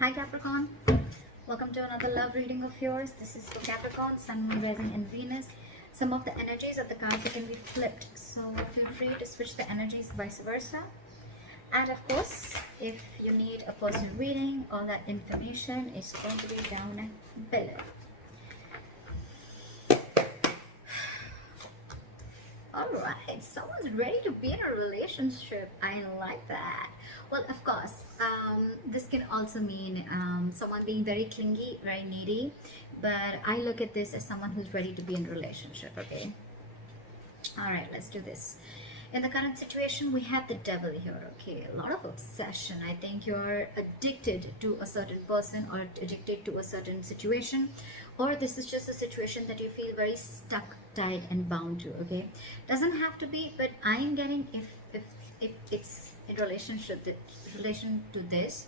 Hi Capricorn, welcome to another love reading of yours. This is for Capricorn, Sun, Moon, Rising and Venus. Some of the energies of the cards can be flipped, so feel free to switch the energies vice versa. And of course, if you need a personal reading, all that information is going to be down below. Alright, someone's ready to be in a relationship. I like that. Well, of course, this can also mean someone being very clingy, very needy. But I look at this as someone who's ready to be in a relationship, okay? Alright, let's do this. In the current situation, we have the devil here, okay? A lot of obsession. I think you're addicted to a certain person or addicted to a certain situation, or this is just a situation that you feel very stuck, tied and bound to, okay? Doesn't have to be, but I'm getting if it's in relation to this,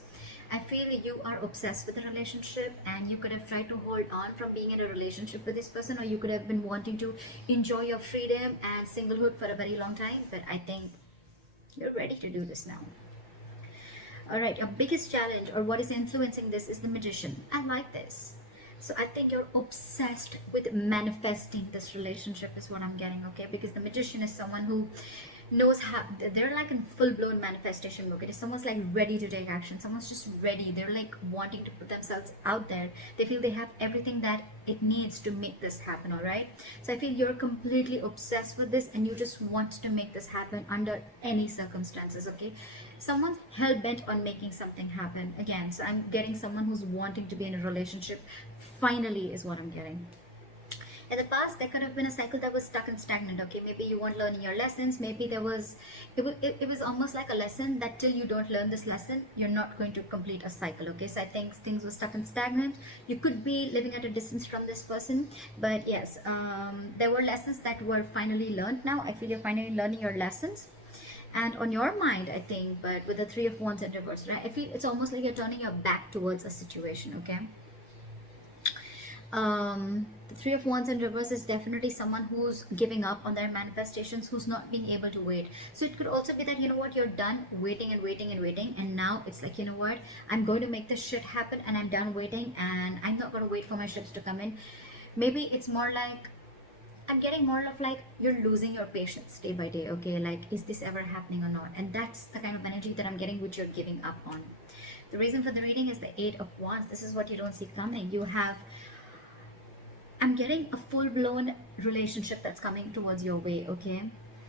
I feel you are obsessed with the relationship and you could have tried to hold on from being in a relationship with this person, or you could have been wanting to enjoy your freedom and singlehood for a very long time, but I think you're ready to do this now. Alright, your biggest challenge or what is influencing this is the Magician. I like this. So I think you're obsessed with manifesting this relationship is what I'm getting, okay? Because the Magician is someone who knows how, they're like in full-blown manifestation mode. It is someone's like ready to take action. Someone's just ready. They're like wanting to put themselves out there. They feel they have everything that it needs to make this happen, all right? So I feel you're completely obsessed with this and you just want to make this happen under any circumstances, okay? Someone's hell-bent on making something happen again. So I'm getting someone who's wanting to be in a relationship finally is what I'm getting. In the past, there could have been a cycle that was stuck and stagnant, okay? Maybe you weren't learning your lessons. Maybe there was, it was almost like a lesson that till you don't learn this lesson, you're not going to complete a cycle, okay? So I think things were stuck and stagnant. You could be living at a distance from this person, but yes, there were lessons that were finally learned now. I feel you're finally learning your lessons. And on your mind, I think, but with the Three of Wands in reverse, right? I feel it's almost like you're turning your back towards a situation, okay? The Three of Wands in reverse is definitely someone who's giving up on their manifestations, who's not being able to wait. So it could also be that, you know what, you're done waiting and waiting and waiting, and now it's like, you know what, I'm going to make this shit happen and I'm done waiting and I'm not going to wait for my ships to come in. Maybe it's more like, I'm getting more of like you're losing your patience day by day, okay? Like, is this ever happening or not? And that's the kind of energy that I'm getting, which you're giving up on. The reason for the reading is the Eight of Wands. This is what you don't see coming. You have, I'm getting a full-blown relationship that's coming towards your way, okay?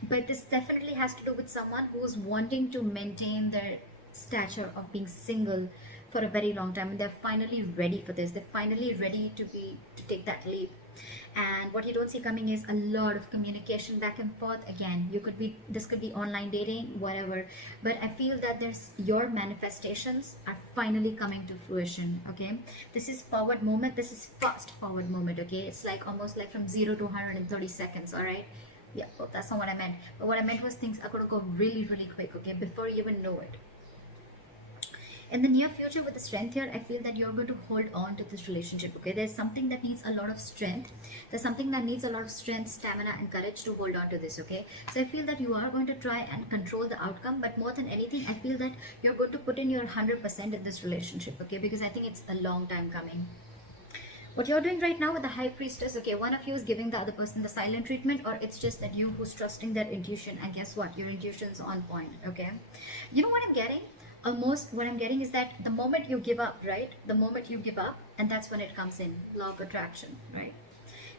But this definitely has to do with someone who's wanting to maintain their stature of being single for a very long time, and they're finally ready for this. They're finally ready to take that leap. And what you don't see coming is a lot of communication back and forth. Again, this could be online dating, whatever, but I feel that your manifestations are finally coming to fruition, okay? This is forward moment. This is fast forward moment, okay? It's like almost like from 0 to 130 seconds, all right? Yeah, well, that's not what I meant, but what I meant was things are going to go really, really quick, okay, before you even know it. In the near future, with the Strength here, I feel that you're going to hold on to this relationship, okay? There's something that needs a lot of strength. There's something that needs a lot of strength, stamina and courage to hold on to this, okay? So I feel that you are going to try and control the outcome, but more than anything, I feel that you're going to put in your 100% in this relationship, okay? Because I think it's a long time coming. What you're doing right now with the High Priestess, okay, one of you is giving the other person the silent treatment, or it's just that you who's trusting their intuition, and guess what? Your intuition's on point, okay? You know what I'm getting? Almost what I'm getting is that the moment you give up, right? The moment you give up, and that's when it comes in, law of attraction, right?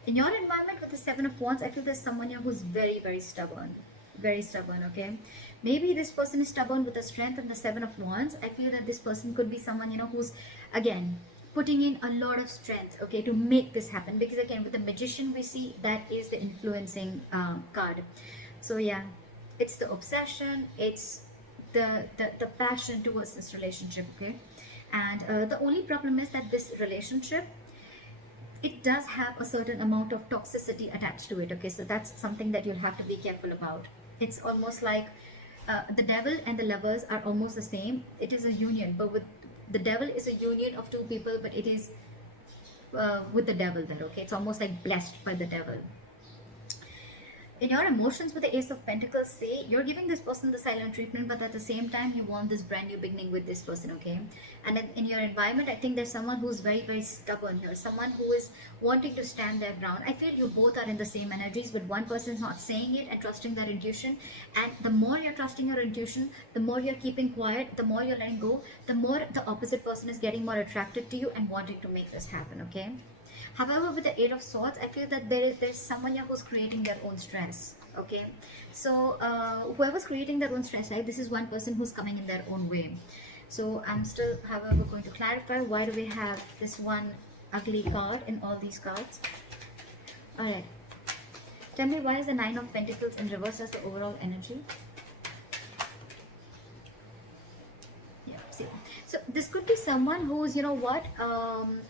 In your environment with the Seven of Wands, I feel there's someone here who's very, very stubborn, okay? Maybe this person is stubborn with the Strength and the Seven of Wands. I feel that this person could be someone, you know, who's, again, putting in a lot of strength, okay, to make this happen. Because again, with the Magician, we see that is the influencing card. So yeah, it's the obsession, it's the passion towards this relationship, okay? And the only problem is that this relationship, it does have a certain amount of toxicity attached to it, okay? So that's something that you'll have to be careful about. It's almost like the Devil and the Lovers are almost the same. It is a union, but with the Devil is a union of two people, but it is with the Devil there, okay? It's almost like blessed by the Devil. In your emotions with the Ace of Pentacles, say you're giving this person the silent treatment, but at the same time you want this brand new beginning with this person, okay? And in your environment, I think there's someone who's very, very stubborn here, someone who is wanting to stand their ground. I feel you both are in the same energies, but one person's not saying it and trusting their intuition. And the more you're trusting your intuition, the more you're keeping quiet, the more you're letting go, the more the opposite person is getting more attracted to you and wanting to make this happen, okay? However, with the Eight of Swords, I feel that there's someone here who's creating their own stress. Okay, so whoever's creating their own stress, right? This is one person who's coming in their own way. So I'm still, however, going to clarify why do we have this one ugly card in all these cards. All right, tell me why is the Nine of Pentacles in reverse as the overall energy? So this could be someone who's, you know what,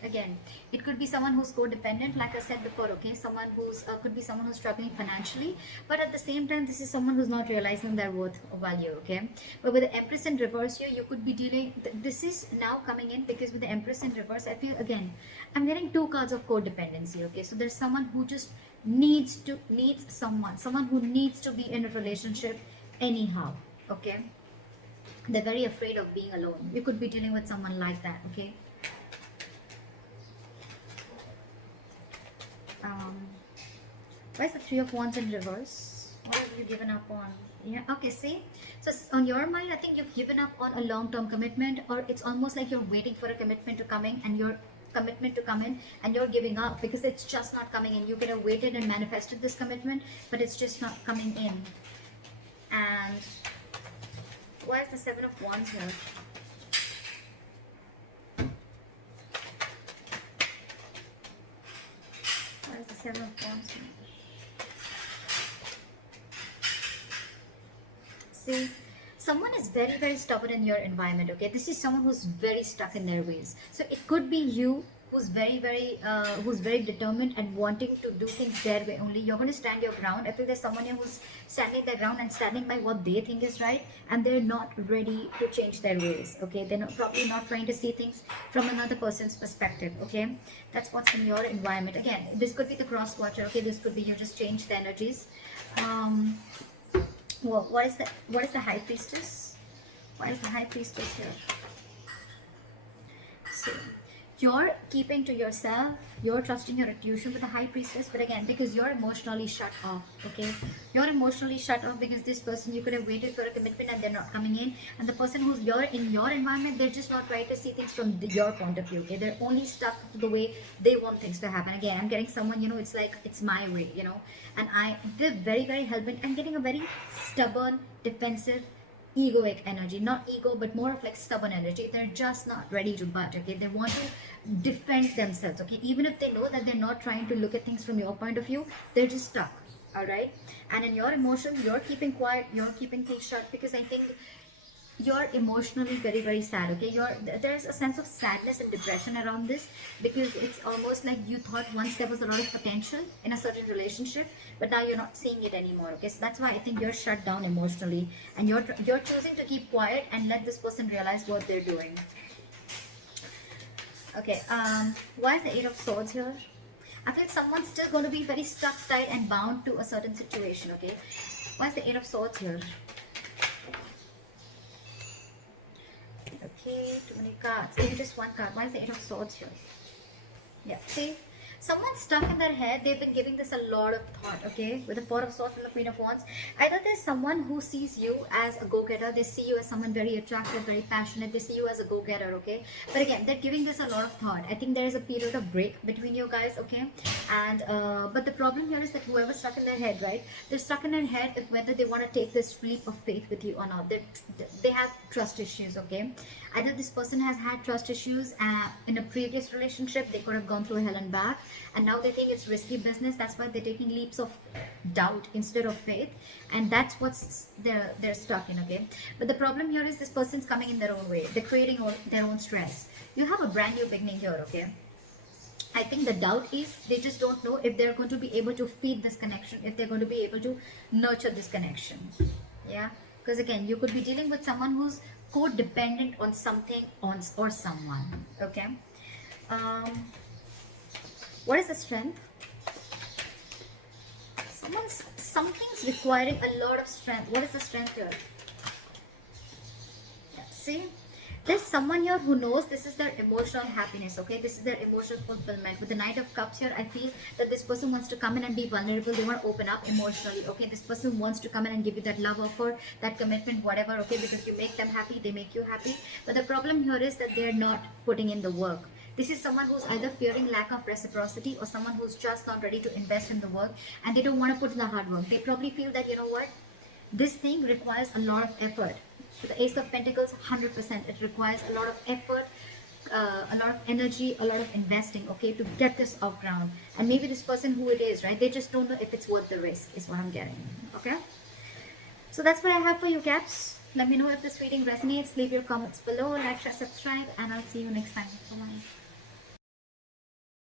again, it could be someone who's codependent, like I said before, okay? Someone who's, could be someone who's struggling financially, but at the same time, this is someone who's not realizing their worth or value, okay? But with the Empress in reverse here, you could be dealing, this is now coming in because with the Empress in reverse, I feel, again, I'm getting two cards of codependency, okay? So there's someone who just needs someone who needs to be in a relationship anyhow, okay? They're very afraid of being alone. You could be dealing with someone like that, okay? Where's the Three of Wands in reverse? What have you given up on? Yeah, okay, see? So on your mind, I think you've given up on a long-term commitment, or it's almost like you're waiting for a commitment to come in and you're giving up because it's just not coming in. You could have waited and manifested this commitment, but it's just not coming in. And why is the Seven of Wands here? Why is the Seven of Wands here? See, someone is very, very stubborn in your environment, okay? This is someone who's very stuck in their ways. So it could be you who's very, very determined and wanting to do things their way only. You're going to stand your ground. I feel there's someone here who's standing their ground and standing by what they think is right, and they're not ready to change their ways, okay? They're probably not trying to see things from another person's perspective, okay? That's what's in your environment. Again, this could be the cross watcher, okay? This could be you just change the energies. Well, what is the High Priestess? Why is the High Priestess here? So you're keeping to yourself, you're trusting your intuition with the High Priestess, but again, because you're emotionally shut off, okay? You're emotionally shut off because this person, you could have waited for a commitment and they're not coming in. And the person who's in your environment, they're just not trying to see things from your point of view, okay? They're only stuck to the way they want things to happen. Again, I'm getting someone, you know, it's like, it's my way, you know? And they're very, very hell-bent. I'm getting a very stubborn, defensive, egoic energy. Not ego, but more of like stubborn energy. They're just not ready to budge, okay? They want to defend themselves, okay? Even if they know that they're not trying to look at things from your point of view, they're just stuck, all right? And in your emotions, you're keeping quiet, you're keeping things shut, because I think you're emotionally very, very sad, okay? There's a sense of sadness and depression around this, because it's almost like you thought once there was a lot of potential in a certain relationship, but now you're not seeing it anymore, okay? So that's why I think you're shut down emotionally, and you're choosing to keep quiet and let this person realize what they're doing. Okay, why is the Eight of Swords here? I feel someone's still going to be very stuck, tight, and bound to a certain situation, okay? Why is the Eight of Swords here? Okay, too many cards. Give me just one card. Why is the Eight of Swords here? Yeah, see? Someone's stuck in their head. They've been giving this a lot of thought, okay? With the Four of Swords and the Queen of Wands. Either there's someone who sees you as a go-getter. They see you as someone very attractive, very passionate. They see you as a go-getter, okay? But again, they're giving this a lot of thought. I think there is a period of break between you guys, okay? And, but the problem here is that whoever's stuck in their head, right? They're stuck in their head if whether they want to take this leap of faith with you or not. They have trust issues, okay? Either this person has had trust issues in a previous relationship. They could have gone through hell and back, and now they think it's risky business. That's why they're taking leaps of doubt instead of faith, and that's what's they're stuck in, okay? But the problem here is this person's coming in their own way. They're creating their own stress. You have a brand new beginning here, okay? I think the doubt is they just don't know if they're going to be able to feed this connection, if they're going to be able to nurture this connection. Yeah, because again, you could be dealing with someone who's codependent on something or someone, okay? What is the Strength? Something's requiring a lot of strength. What is the strength here? Yeah, see, there's someone here who knows this is their emotional happiness, okay? This is their emotional fulfillment. With the Knight of Cups here, I feel that this person wants to come in and be vulnerable. They want to open up emotionally, okay? This person wants to come in and give you that love offer, that commitment, whatever, okay? Because you make them happy, they make you happy. But the problem here is that they're not putting in the work. This is someone who's either fearing lack of reciprocity, or someone who's just not ready to invest in the work, and they don't want to put in the hard work. They probably feel that, you know what, this thing requires a lot of effort. With the Ace of Pentacles, 100%, it requires a lot of effort, a lot of energy, a lot of investing, okay, to get this off ground. And maybe this person, who it is, right, they just don't know if it's worth the risk, is what I'm getting, okay? So that's what I have for you, Caps. Let me know if this reading resonates. Leave your comments below, like, share, subscribe, and I'll see you next time. Bye-bye.